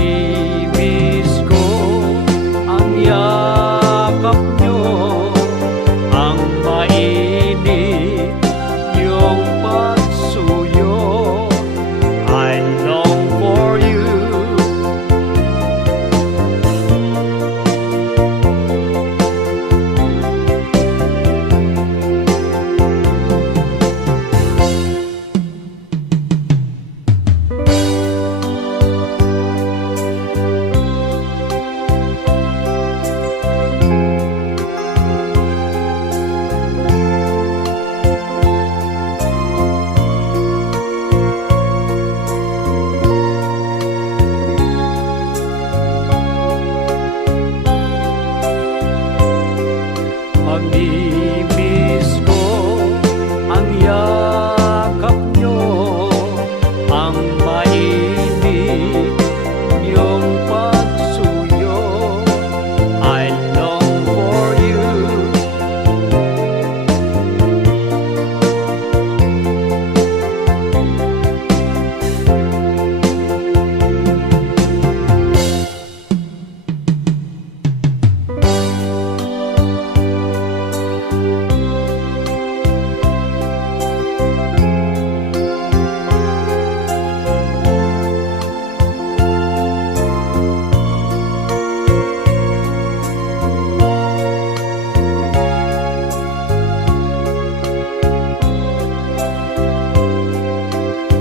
Mamimiss ko ang yakap nyo, ang mainit yung pagsuyo. I long for you. Mamimiss ko ang yakap nyo, ang mainit yung pagsuyo. I long for you.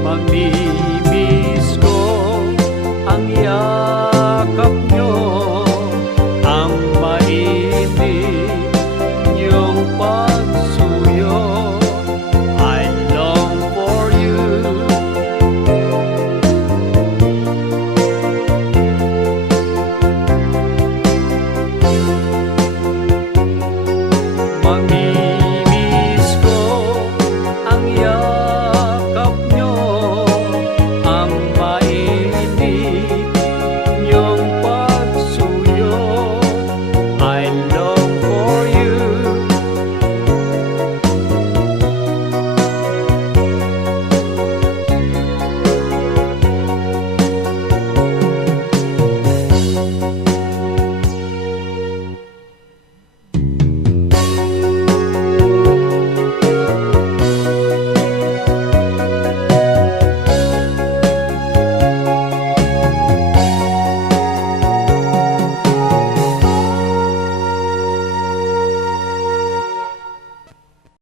Mamimiss ko ang yakap nyo, ang mainit yung pagsuyo. I long for you. Mamimiss